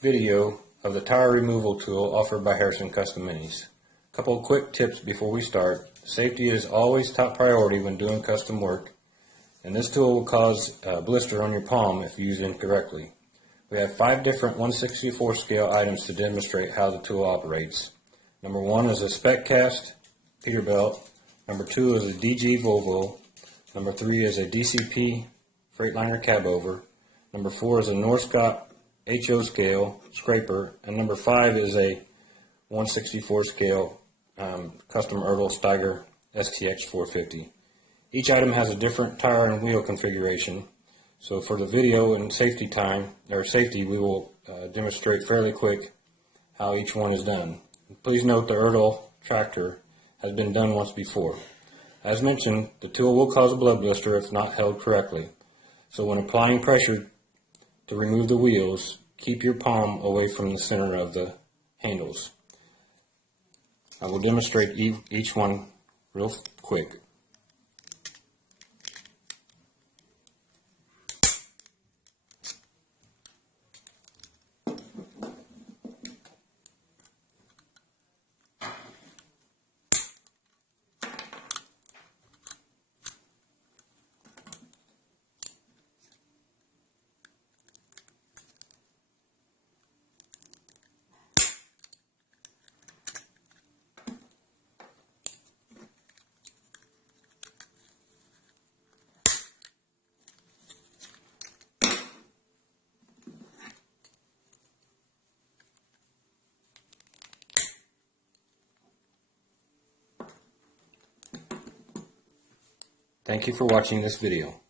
video of the tire removal tool offered by Harrison Custom Minis. A couple of quick tips before we start. Safety is always top priority when doing custom work, and this tool will cause a blister on your palm if used incorrectly. We have 5 different 1/64 scale items to demonstrate how the tool operates. Number 1 is a spec cast Peterbilt. Number 2 is a DG Volvo. Number 3 is a DCP Freightliner cab over. Number 4 is a Norscot HO scale scraper, and number 5 is a 1/64 scale custom Ertl Steiger STX 450. Each item has a different tire and wheel configuration, so for the video and safety, we will demonstrate fairly quick how each one is done. Please note the Ertl tractor has been done once before. As mentioned, the tool will cause a blood blister if not held correctly, so when applying pressure to remove the wheels, keep your palm away from the center of the handles. I will demonstrate each one real quick. Thank you for watching this video.